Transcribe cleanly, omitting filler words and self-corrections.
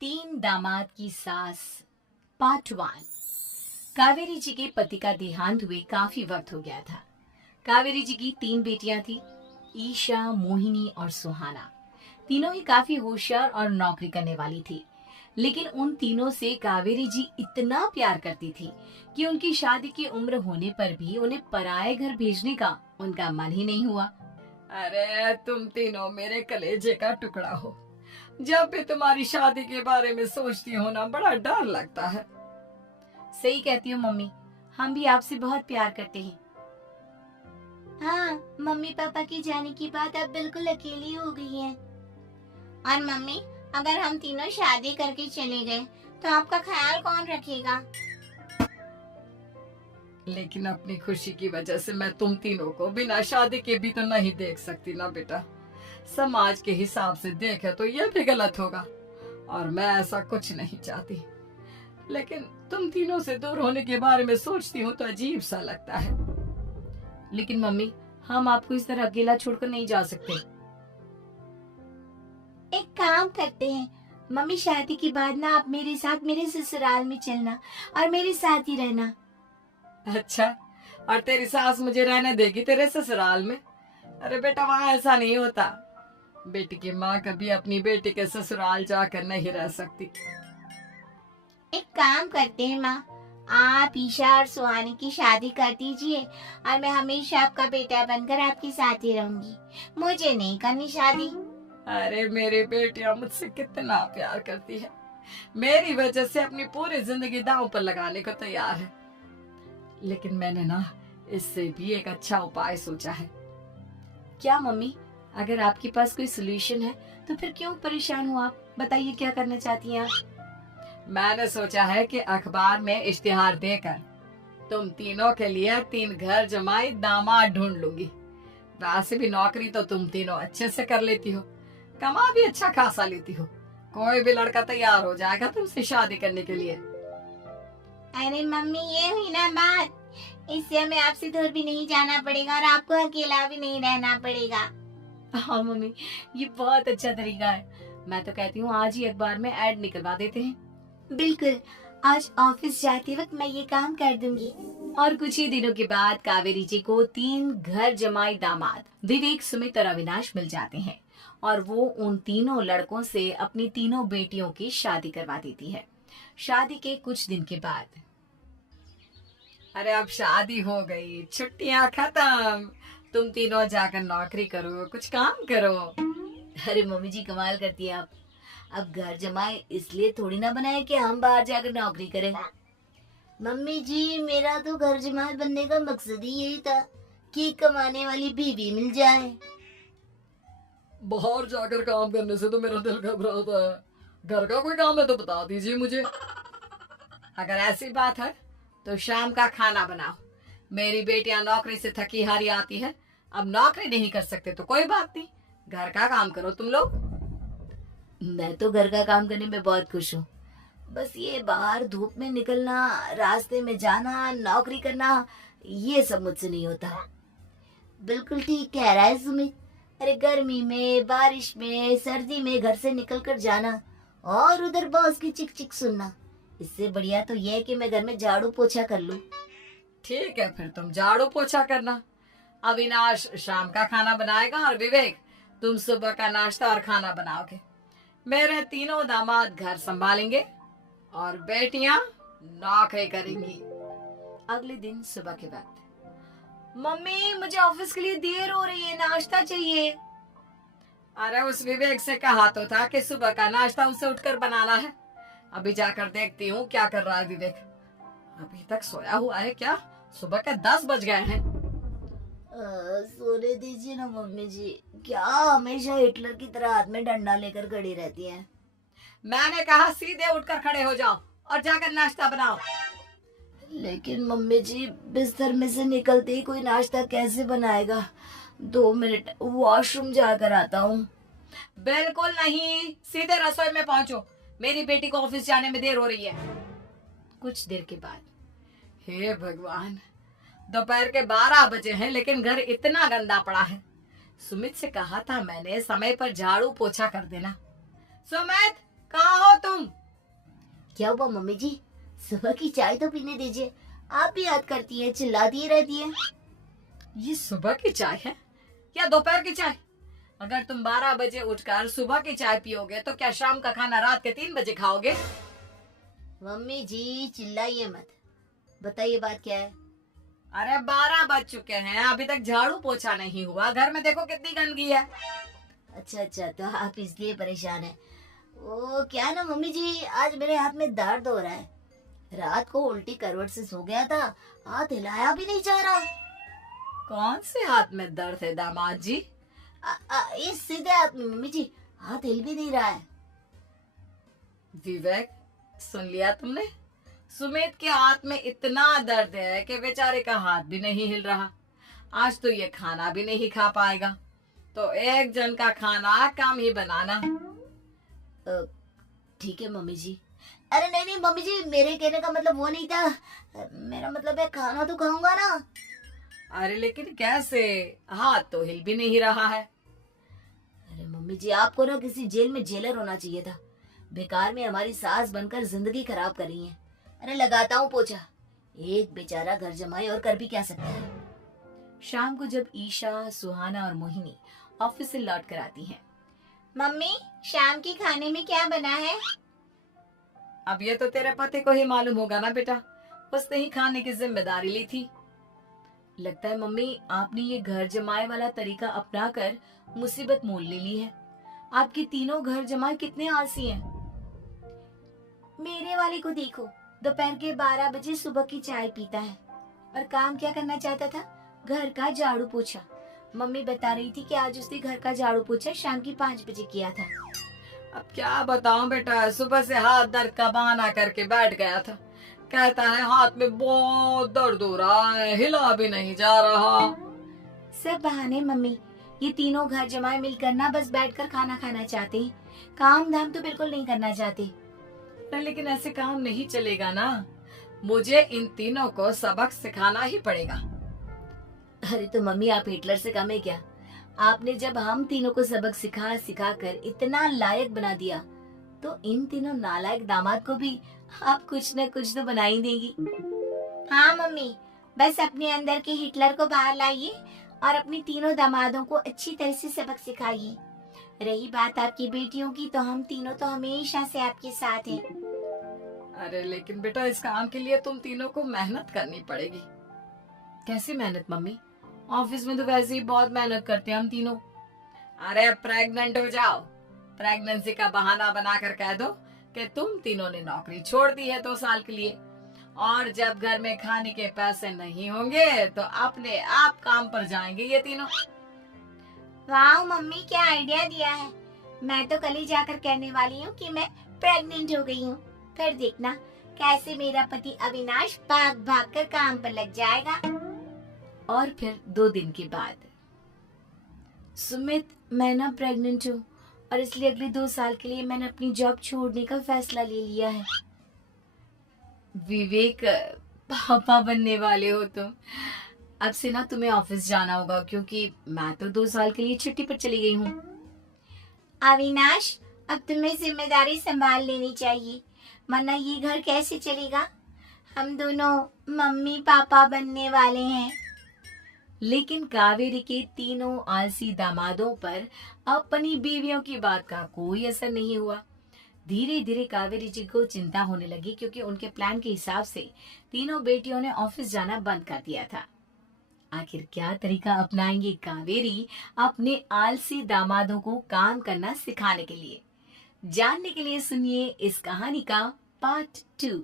तीन दामाद की सास पार्ट 1। कावेरी जी के पति का देहांत हुए काफी वक्त हो गया था। कावेरी जी की 3 बेटियां थी, ईशा, मोहिनी और सुहाना। तीनों ही काफी होशियार और नौकरी करने वाली थी, लेकिन उन तीनों से कावेरी जी इतना प्यार करती थी कि उनकी शादी की उम्र होने पर भी उन्हें पराये घर भेजने का उनका मन ही नहीं हुआ। अरे तुम तीनों मेरे कलेजे का टुकड़ा हो। जब भी तुम्हारी शादी के बारे में सोचती हूँ ना, बड़ा डर लगता है। सही कहती हो मम्मी, हम भी आपसे बहुत प्यार करते हैं। हाँ, मम्मी पापा के जाने के बाद अब बिल्कुल अकेली हो गई हैं। और मम्मी, अगर हम तीनों शादी करके चले गए तो आपका ख्याल कौन रखेगा? लेकिन अपनी खुशी की वजह से मैं तुम तीनों को बिना शादी के भी तो नहीं देख सकती ना बेटा। समाज के हिसाब से देखे तो यह भी गलत होगा और मैं ऐसा कुछ नहीं चाहती। लेकिन तुम तीनों से दूर होने के बारे में सोचती हूँ तो अजीब सा लगता है। लेकिन मम्मी, हम आपको इस तरह अकेला छोड़कर नहीं जा सकते। एक काम करते हैं मम्मी, शादी के बाद ना आप मेरे साथ मेरे ससुराल में चलना और मेरे साथ ही रहना। अच्छा, और तेरी सास मुझे रहने देगी तेरे ससुराल में? अरे बेटा, वहाँ ऐसा नहीं होता। बेटी की माँ कभी अपनी बेटी के ससुराल जाकर नहीं रह सकती। एक काम करते हैं माँ, आप ईशा और सुहानी की शादी कर दीजिए और मैं हमेशा आपका बेटा बनकर आपके साथ ही रहूंगी। मुझे नहीं करनी शादी। अरे मेरी बेटियां मुझसे कितना प्यार करती है, मेरी वजह से अपनी पूरी जिंदगी दांव पर लगाने को तैयार है। लेकिन मैंने ना इससे भी एक अच्छा उपाय सोचा है। क्या मम्मी? अगर आपके पास कोई सोल्यूशन है तो फिर क्यों परेशान हो आप? बताइए, क्या करना चाहती हैं आप? मैंने सोचा है कि अखबार में इश्तिहार देकर तुम तीनों के लिए 3 घर जमाई दामाद ढूंढ लूंगी। वैसे भी नौकरी तो तुम तीनों अच्छे से कर लेती हो, कमा भी अच्छा खासा लेती हो। कोई भी लड़का तैयार हो जाएगा तुमसे शादी करने के लिए। अरे मम्मी, ये हुई ना बात, इससे हमें आपसे दूर भी नहीं जाना पड़ेगा और आपको अकेला भी नहीं रहना पड़ेगा। हाँ मम्मी, ये बहुत अच्छा तरीका है। मैं तो कहती हूँ आज ही अखबार में ऐड निकलवा देते हैं। बिल्कुल, आज ऑफिस जाते वक्त मैं ये काम कर दूंगी। और कुछ ही दिनों के बाद कावेरी जी को 3 घर जमाई दामाद विवेक, सुमित और अविनाश मिल जाते हैं और वो उन तीनों लड़कों से अपनी तीनों बेटियों की शादी करवा देती है। शादी के कुछ दिन के बाद, अरे अब शादी हो गई, छुट्टियां खत्म, तुम तीनों जाकर नौकरी करो, कुछ काम करो। अरे मम्मी जी, कमाल करती है आप। अब घर जमाए इसलिए थोड़ी ना बनाए कि हम बाहर जाकर नौकरी करें। मम्मी जी, मेरा तो घर जमाई बनने का मकसद ही यही था कि कमाने वाली बीवी मिल जाए। बाहर जाकर काम करने से तो मेरा दिल घबराता है। घर का कोई काम है तो बता दीजिए मुझे। अगर ऐसी बात है तो शाम का खाना बनाओ। मेरी बेटियां नौकरी से थकी हारी आती है, अब नौकरी नहीं कर सकते तो कोई बात नहीं, घर का काम करो तुम लोग। मैं तो घर का काम करने में बहुत खुश हूँ। बस ये बाहर धूप में निकलना, रास्ते में जाना, नौकरी करना, ये सब मुझसे नहीं होता। बिल्कुल ठीक कह रहा है सुमित। अरे गर्मी में, बारिश में, सर्दी में घर से निकलकर जाना और उधर बॉस की चिक चिक सुनना, इससे बढ़िया तो यह है कि मैं घर में झाड़ू पोछा कर लूं। ठीक है, फिर तुम झाड़ू पोछा करना। अविनाश शाम का खाना बनाएगा और विवेक तुम सुबह का नाश्ता और खाना बनाओगे। मेरे तीनों दामाद घर संभालेंगे और बेटियां नौकरी करेंगी। अगले दिन सुबह के वक्त, मम्मी मुझे ऑफिस के लिए देर हो रही है, नाश्ता चाहिए। अरे उस विवेक से कहा तो था कि सुबह का नाश्ता उसे उठकर बनाना है। अभी जाकर देखती हूँ क्या कर रहा है विवेक। अभी तक सोया हुआ है क्या? सुबह के 10 बज गए हैं। सोने दीजिए ना मम्मी जी, क्या हमेशा हिटलर की तरह हाथ में डंडा लेकर खड़ी रहती हैं? मैंने कहा सीधे उठकर खड़े हो जाओ और जाकर नाश्ता बनाओ। लेकिन मम्मी जी, बिस्तर में से निकलते ही कोई नाश्ता कैसे बनाएगा? 2 मिनट, वॉशरूम जाकर आता हूँ। बिल्कुल नहीं, सीधे रसोई में पहुंचो, मेरी बेटी को ऑफिस जाने में देर हो रही है। कुछ देर के बाद, हे भगवान, दोपहर के 12 बजे हैं लेकिन घर इतना गंदा पड़ा है। सुमित से कहा था मैंने समय पर झाड़ू पोछा कर देना। सुमित, कहाँ हो तुम? क्या हुआ मम्मी जी? सुबह की चाय तो पीने दीजिए। आप भी याद करती है, चिल्लाती ही रहती है। ये सुबह की चाय है या दोपहर की चाय? अगर तुम 12 बजे उठकर सुबह की चाय पियोगे तो क्या शाम का खाना रात के 3 बजे खाओगे? मम्मी जी चिल्लाइए मत, बताइए बात क्या है। अरे 12 बज चुके हैं, अभी तक झाड़ू पोछा नहीं हुआ। घर में देखो कितनी गंदगी है। अच्छा अच्छा, तो आप इसलिए परेशान हैं। वो क्या ना मम्मी जी, आज मेरे हाथ में दर्द हो रहा है। रात को उल्टी करवट से सो गया था, हाथ हिलाया भी नहीं जा रहा। कौन से हाथ में दर्द है दामाद जी? इस सीधे हाथ में मम्मी जी, हाथ हिल भी नहीं रहा है। विवेक, सुन लिया तुमने? सुमित के हाथ में इतना दर्द है कि बेचारे का हाथ भी नहीं हिल रहा। आज तो ये खाना भी नहीं खा पाएगा। तो एक जन का खाना कम ही बनाना। ठीक है मम्मी जी। अरे नहीं नहीं मम्मी जी, मेरे कहने का मतलब वो नहीं था। मेरा मतलब है खाना तो खाऊंगा ना। अरे लेकिन कैसे? हाथ तो हिल भी नहीं रहा है। अरे मम्मी जी, आपको ना किसी जेल में जेलर होना चाहिए था। बेकार में हमारी सास बनकर जिंदगी खराब कर रही है। अरे लगाता हूँ पोछा। एक बेचारा घर जमाए और कर भी क्या सकता है। शाम को जब ईशा, सुहाना और मोहिनी ऑफिस से लौट कर आती हैं, मम्मी, शाम के खाने में क्या बना है? अब ये तो तेरे पति को ही मालूम होगा ना बेटा, उसने ही खाने की जिम्मेदारी ली थी। लगता है मम्मी आपने ये घर जमाए वाला तरीका अपनाकर मुसीबत मोल ले ली है। आपके तीनों घर जमाए कितने आलसी हैं। मेरे वाले को देखो, दोपहर के 12 बजे सुबह की चाय पीता है और काम क्या करना चाहता था? घर का झाड़ू पोछा। मम्मी बता रही थी कि आज उसने घर का झाड़ू पोछा शाम की 5 बजे किया था। अब क्या बताऊं बेटा, सुबह से हाथ दर्द का बहाना करके बैठ गया था। कहता है हाथ में बहुत दर्द हो रहा है, हिला भी नहीं जा रहा। सब बहाने मम्मी। ये तीनों घर जमाए मिलकर ना बस बैठकर खाना खाना चाहते हैं, काम धाम तो बिल्कुल नहीं करना चाहते। लेकिन ऐसे काम नहीं चलेगा ना, मुझे इन तीनों को सबक सिखाना ही पड़ेगा। अरे तो मम्मी, आप हिटलर से कम है क्या? आपने जब हम तीनों को सबक सिखा सिखा कर इतना लायक बना दिया, तो इन तीनों नालायक दामाद को भी आप कुछ न कुछ तो बना ही देंगी। हाँ मम्मी, बस अपने अंदर के हिटलर को बाहर लाइए और अपनी तीनों दामादों को अच्छी तरह से सबक सिखाइए। रही बात आपकी बेटियों की, तो हम तीनों तो हमेशा से आपके साथ हैं। अरे लेकिन बेटा, इस काम के लिए तुम तीनों को मेहनत करनी पड़ेगी। कैसी मेहनत मम्मी? ऑफिस में तो वैसे ही बहुत मेहनत करते हैं हम तीनों। अरे प्रेग्नेंट हो जाओ, प्रेगनेंसी का बहाना बनाकर कह दो कि तुम तीनों ने नौकरी छोड़ दी है 2 साल के लिए, और जब घर में खाने के पैसे नहीं होंगे तो अपने आप काम पर जाएंगे ये तीनों। वाह मम्मी, क्या आइडिया दिया है। मैं तो कल ही जाकर कहने वाली हूँ कि मैं प्रेग्नेंट हो गई हूँ। फिर देखना कैसे मेरा पति अविनाश भाग भाग कर काम पर लग जाएगा। और फिर 2 दिन के बाद, सुमित, मैं ना प्रेग्नेंट हूँ और इसलिए अगले 2 साल के लिए मैंने अपनी जॉब छोड़ने का फैसला ले लिया है। विवेक, पापा बनने वाले हो तुम। अब से ना तुम्हें ऑफिस जाना होगा, क्योंकि मैं तो 2 साल के लिए छुट्टी पर चली गई हूँ। अविनाश, अब तुम्हें जिम्मेदारी संभाल लेनी चाहिए, वरना ये घर कैसे चलेगा। हम दोनों मम्मी पापा बनने वाले हैं। लेकिन कावेरी के तीनों आलसी दामादों पर अपनी बीवियों की बात का कोई असर नहीं हुआ। धीरे धीरे कावेरी जी को चिंता होने लगी, क्योंकि उनके प्लान के हिसाब से तीनों बेटियों ने ऑफिस जाना बंद कर दिया था। आखिर क्या तरीका अपनाएंगी कावेरी अपने आलसी दामादों को काम करना सिखाने के लिए? जानने के लिए सुनिए इस कहानी का पार्ट 2।